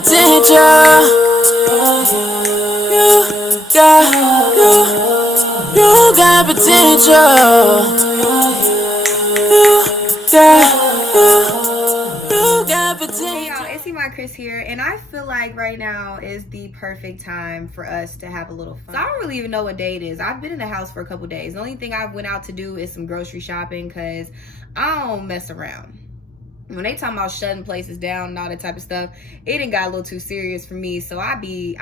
potential. You got, you got potential. You got potential. Hey y'all, it's Chris here, and I feel like right now is the perfect time for us to have a little fun. So I don't really even know what day it is. I've been in the house for a couple days. The only thing I went out to do is some grocery shopping because I don't mess around. When they talking about shutting places down and all that type of stuff, it done got a little too serious for me. So I've been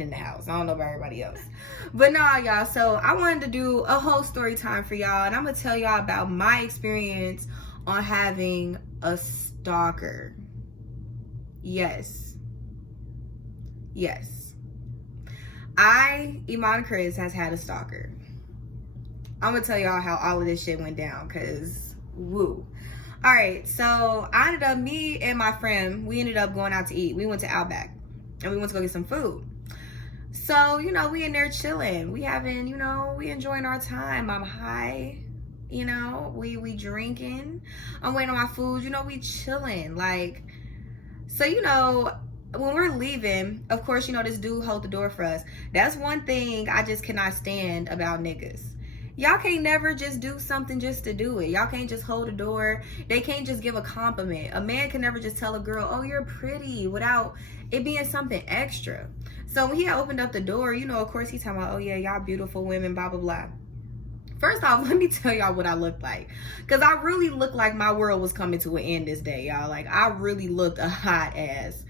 in the house. I don't know about everybody else. But nah, y'all. So I wanted to do a whole story time for y'all. And I'm going to tell y'all about my experience on having a stalker. Yes. Iman Chris has had a stalker. I'm going to tell y'all how all of this shit went down. Because, woo. All right, so me and my friend, we ended up going out to eat. We went to Outback and we went to go get some food. So, we in there chilling. We having, we enjoying our time. I'm high, we drinking. I'm waiting on my food, we chilling. Like, so, when we're leaving, of course, this dude hold the door for us. That's one thing I just cannot stand about niggas. Y'all can't never just do something just to do it. Y'all can't just hold a door. They can't just give a compliment. A man can never just tell a girl, oh, you're pretty, without it being something extra. So when he had opened up the door, of course he's talking about, oh yeah, y'all beautiful women, blah, blah, blah. First off, let me tell y'all what I looked like. Because I really looked like my world was coming to an end this day, y'all. Like, I really looked a hot ass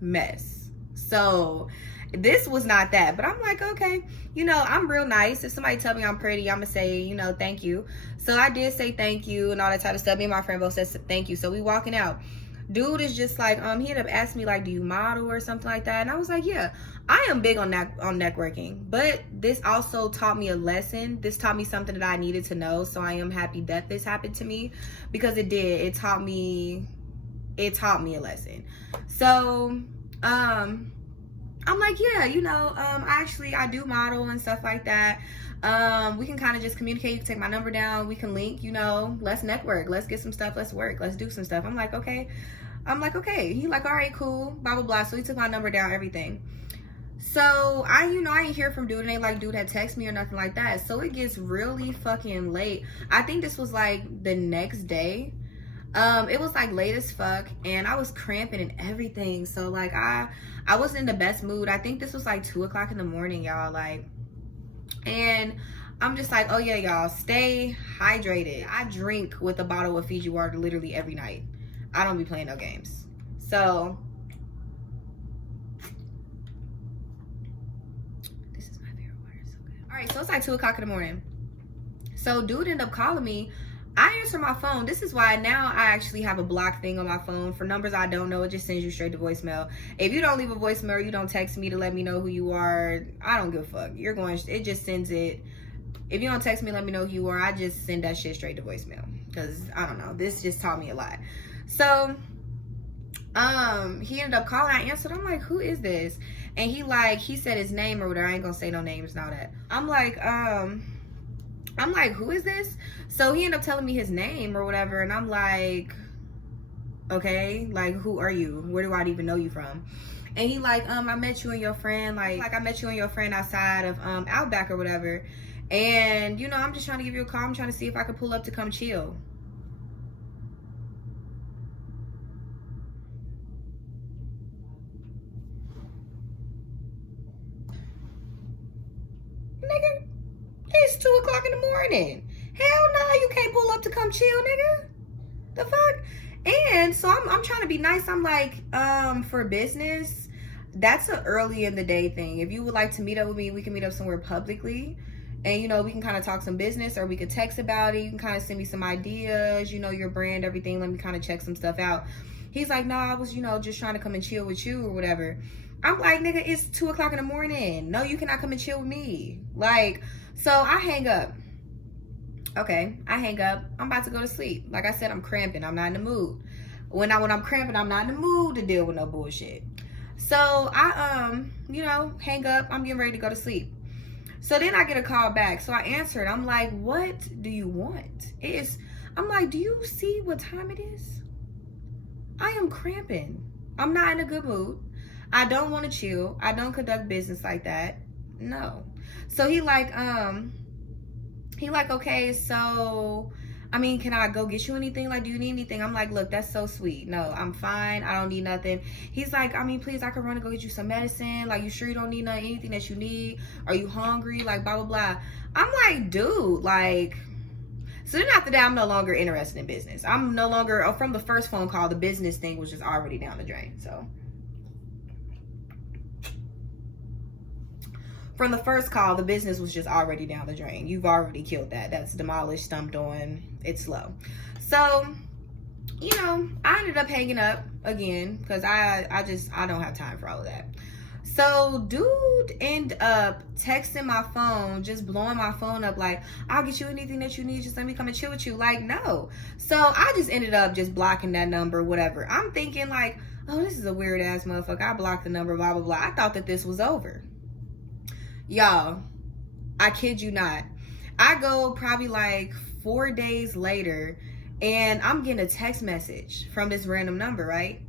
mess. So this was not that, but I'm like, okay, I'm real nice. If somebody tell me I'm pretty, I'm gonna say, thank you. So I did say thank you and all that type of stuff. Me and my friend both said thank you. So we walking out. Dude is just like, he ended up asking me, like, do you model or something like that? And I was like, yeah, I am big on networking, but this also taught me a lesson. This taught me something that I needed to know. So I am happy that this happened to me, because it did. It taught me a lesson. So, I'm like, yeah, I do model and stuff like that. We can kind of just communicate. You can take my number down. We can link, let's network. Let's get some stuff. Let's work. Let's do some stuff. I'm like, okay. He like, all right, cool, blah, blah, blah. So he took my number down, everything. So I didn't hear from dude. And ain't like dude had texted me or nothing like that. So it gets really fucking late. I think this was like the next day. It was like late as fuck, and I was cramping and everything. So like I wasn't in the best mood. I think this was like 2 o'clock in the morning, y'all. Like, and I'm just like, oh yeah, y'all, stay hydrated. I drink with a bottle of Fiji water literally every night. I don't be playing no games. So this is my favorite water. It's so good. All right, so it's like 2 o'clock in the morning. So dude ended up calling me. I answer my phone. This is why now I actually have a block thing on my phone for numbers I don't know. It just sends you straight to voicemail. If you don't leave a voicemail, or you don't text me to let me know who you are, I don't give a fuck. It just sends it. If you don't text me, let me know who you are, I just send that shit straight to voicemail. Because, I don't know, this just taught me a lot. So, he ended up calling. I answered. I'm like, who is this? And he said his name or whatever. I ain't gonna say no names and all that. I'm like, who is this? So he ended up telling me his name or whatever, and I'm like, okay, like, who are you? Where do I even know you from? And he like, I met you and your friend, like I met you and your friend outside of Outback or whatever, and I'm just trying to give you a call. I'm trying to see if I could pull up to come chill. Nigga, it's 2 o'clock in the morning. Hell no, you can't pull up to come chill, nigga. The fuck? And so I'm trying to be nice. I'm like, for business, that's an early in the day thing. If you would like to meet up with me, we can meet up somewhere publicly. And, we can kind of talk some business, or we could text about it. You can kind of send me some ideas, your brand, everything. Let me kind of check some stuff out. He's like, no, I was, just trying to come and chill with you or whatever. I'm like, nigga, it's 2 o'clock in the morning. No, you cannot come and chill with me. Like, so I hang up. Okay, I hang up. I'm about to go to sleep. Like I said, I'm cramping. I'm not in the mood. When I'm cramping, I'm not in the mood to deal with no bullshit. So I, hang up. I'm getting ready to go to sleep. So then I get a call back. So I answered. I'm like, what do you want? I'm like, do you see what time it is? I am cramping. I'm not in a good mood. I don't want to chill. I don't conduct business like that. No. So he like, okay, so I mean, can I go get you anything? Like, do you need anything? I'm like, look, that's so sweet. No, I'm fine. I don't need nothing. He's like, I mean, please, I can run and go get you some medicine. Like, you sure you don't need nothing, anything that you need? Are you hungry? Like, blah, blah, blah. I'm like, dude, like, so then after that, I'm no longer interested in business. I'm no longer, from the first phone call, the business thing was just already down the drain. So from the first call, the business was just already down the drain. You've already killed that. That's demolished, stumped on. It's slow. So, you know, I ended up hanging up again because I don't have time for all of that. So dude ended up texting my phone, just blowing my phone up like, I'll get you anything that you need, just let me come and chill with you. Like, no. So I just ended up just blocking that number, whatever. I'm thinking like, oh, this is a weird ass motherfucker. I blocked the number, blah, blah, blah. I thought that this was over. Y'all, I kid you not. I go probably like 4 days later and I'm getting a text message from this random number, right?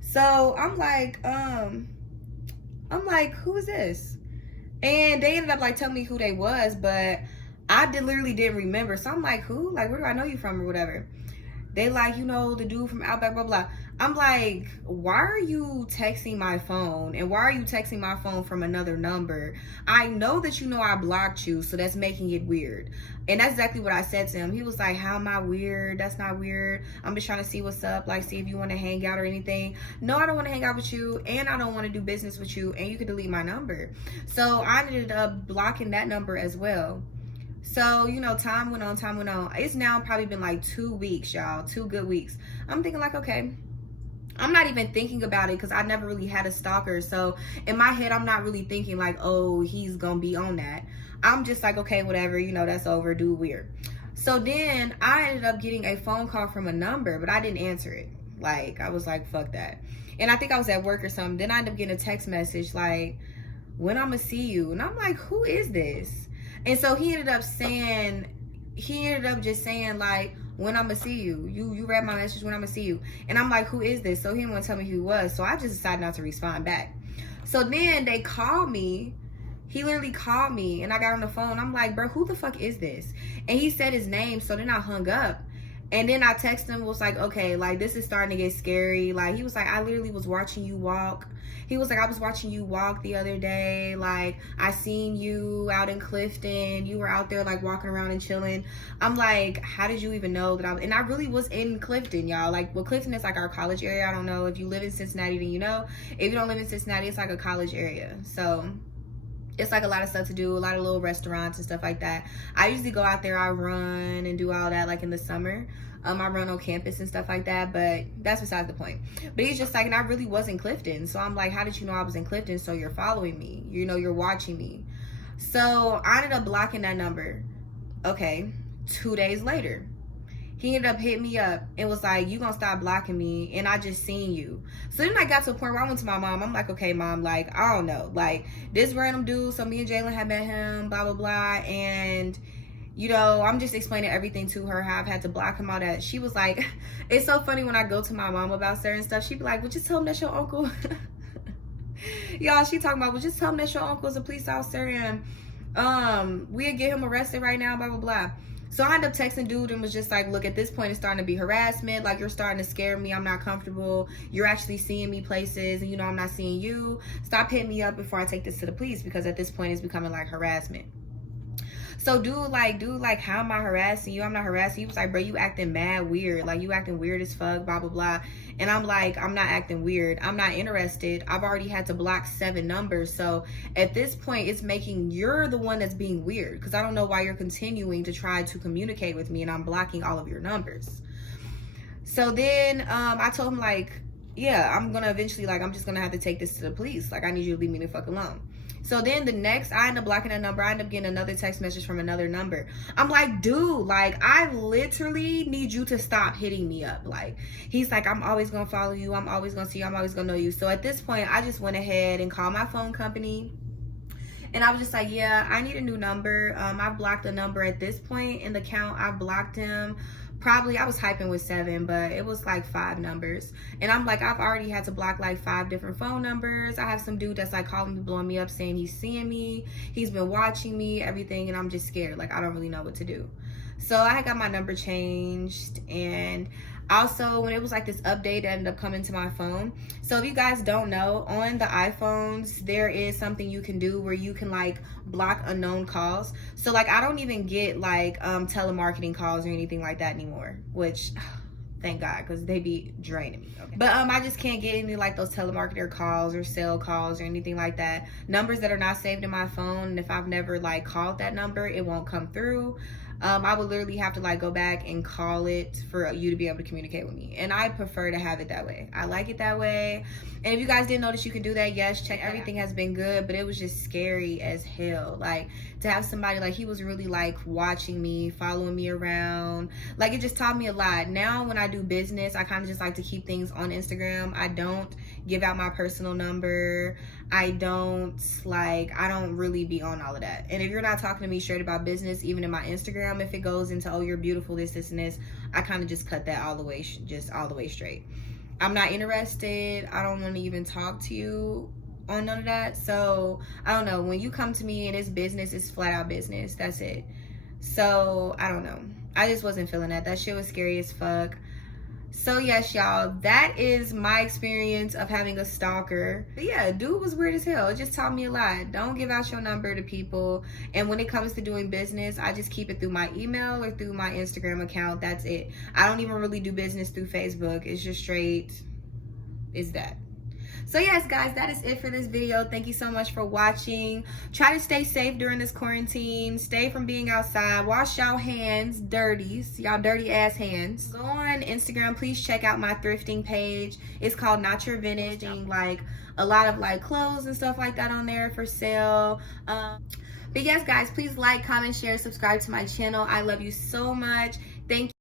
So I'm like, who is this? And they ended up like telling me who they was, but I literally didn't remember. So I'm like, who? Like, where do I know you from or whatever? They like, you know, the dude from Outback, blah, blah. I'm like, why are you texting my phone? And why are you texting my phone from another number? I know that you know I blocked you, so that's making it weird. And that's exactly what I said to him. He was like, how am I weird? That's not weird. I'm just trying to see what's up, like see if you want to hang out or anything. No, I don't want to hang out with you, and I don't want to do business with you, and you can delete my number. So I ended up blocking that number as well. So, you know, time went on. It's now probably been like 2 weeks, y'all. 2 good weeks. I'm thinking like, okay, I'm not even thinking about it because I never really had a stalker. So in my head, I'm not really thinking like, oh, he's gonna be on that. I'm just like, okay, whatever, you know, that's over, do weird. So then I ended up getting a phone call from a number, but I didn't answer it. Like, I was like, fuck that. And I think I was at work or something. Then I ended up getting a text message like, when I'm gonna see you. And I'm like, who is this? And so he ended up just saying like, when I'm gonna see you. You read my message, when I'm gonna see you. And I'm like, who is this? So he didn't want to tell me who he was. So I just decided not to respond back. So then they called me. He literally called me and I got on the phone. I'm like, bro, who the fuck is this? And he said his name. So then I hung up. And then I texted him, was like, okay, like, this is starting to get scary. Like, he was like, I literally was watching you walk. He was like, I was watching you walk the other day. Like, I seen you out in Clifton. You were out there, like, walking around and chilling. I'm like, how did you even know that and I really was in Clifton, y'all. Like, well, Clifton is, like, our college area. I don't know. If you live in Cincinnati, then you know. If you don't live in Cincinnati, it's, like, a college area. So it's like a lot of stuff to do, a lot of little restaurants and stuff like that. I usually go out there, I run and do all that like in the summer. I run on campus and stuff like that, but that's besides the point. But he's just like, and I really was in Clifton. So I'm like, how did you know I was in Clifton? So you're following me, you know, you're watching me. So I ended up blocking that number. Okay, 2 days later, he ended up hitting me up and was like, you gonna stop blocking me, and I just seen you. So then I got to a point where I went to my mom. I'm like, okay, mom, like, I don't know. Like, this random dude, so me and Jalen had met him, blah, blah, blah. And, you know, I'm just explaining everything to her, how I've had to block him, all that. She was like, it's so funny when I go to my mom about certain stuff. She'd be like, well, just tell him that's your uncle. Y'all, she talking about, well, just tell him that your uncle's a police officer and we'll get him arrested right now, blah, blah, blah. So I ended up texting dude and was just like, look, at this point, it's starting to be harassment. Like, you're starting to scare me. I'm not comfortable. You're actually seeing me places and, you know, I'm not seeing you. Stop hitting me up before I take this to the police, because at this point, it's becoming like harassment. So dude, like, how am I harassing you? I'm not harassing you. He was like, bro, you acting mad weird. Like, you acting weird as fuck, blah, blah, blah. And I'm like, I'm not acting weird. I'm not interested. I've already had to block 7 numbers. So at this point, it's making you're the one that's being weird, because I don't know why you're continuing to try to communicate with me and I'm blocking all of your numbers. So then I told him, like, yeah, I'm gonna eventually, like, I'm just gonna have to take this to the police. Like, I need you to leave me the fuck alone. So then the next, I end up blocking that number. I end up getting another text message from another number. I'm like, dude, like, I literally need you to stop hitting me up. Like, he's like, I'm always going to follow you. I'm always going to see you. I'm always going to know you. So at this point, I just went ahead and called my phone company. And I was just like, yeah, I need a new number. I've blocked a number at this point in the count. I've blocked him Probably I was hyping with 7, but it was like 5 numbers. And I'm like, I've already had to block like 5 different phone numbers. I have some dude that's like calling me, blowing me up, saying he's seeing me, he's been watching me, everything, and I'm just scared. Like, I don't really know what to do. So I had got my number changed, and also when it was like this update that ended up coming to my phone. So if you guys don't know, on the iPhones there is something you can do where you can like block unknown calls. So like I don't even get like telemarketing calls or anything like that anymore, which thank God, because they be draining me. Okay. But I just can't get any like those telemarketer calls or sale calls or anything like that. Numbers that are not saved in my phone, and if I've never like called that number, it won't come through. I would literally have to like go back and call it for you to be able to communicate with me. And I prefer to have it that way. I like it that way. And if you guys didn't notice you can do that, yes, check. Everything has been good, but it was just scary as hell. Like to have somebody like, he was really like watching me, following me around. Like it just taught me a lot. Now when I do business, I kind of just like to keep things on Instagram. I don't give out my personal number. I don't really be on all of that. And if you're not talking to me straight about business, even in my Instagram, if it goes into, oh, you're beautiful, this and this, I kind of just cut that all the way, just all the way straight. I'm not interested. I don't want to even talk to you on none of that. So I don't know, when you come to me and it's business, it's flat out business. That's it. So I don't know, I just wasn't feeling that shit was scary as fuck. So yes, y'all, that is my experience of having a stalker. But yeah, dude was weird as hell. It just taught me a lot. Don't give out your number to people. And when it comes to doing business, I just keep it through my email or through my Instagram account. That's it. I don't even really do business through Facebook. It's just straight, is that. So yes, guys, that is it for this video. Thank you so much for watching. Try to stay safe during this quarantine. Stay from being outside. Wash y'all hands, dirties, y'all dirty ass hands. Go on Instagram. Please check out my thrifting page. It's called Not Your Vintage. Like a lot of like clothes and stuff like that on there for sale. But yes, guys, please like, comment, share, subscribe to my channel. I love you so much. Thank you.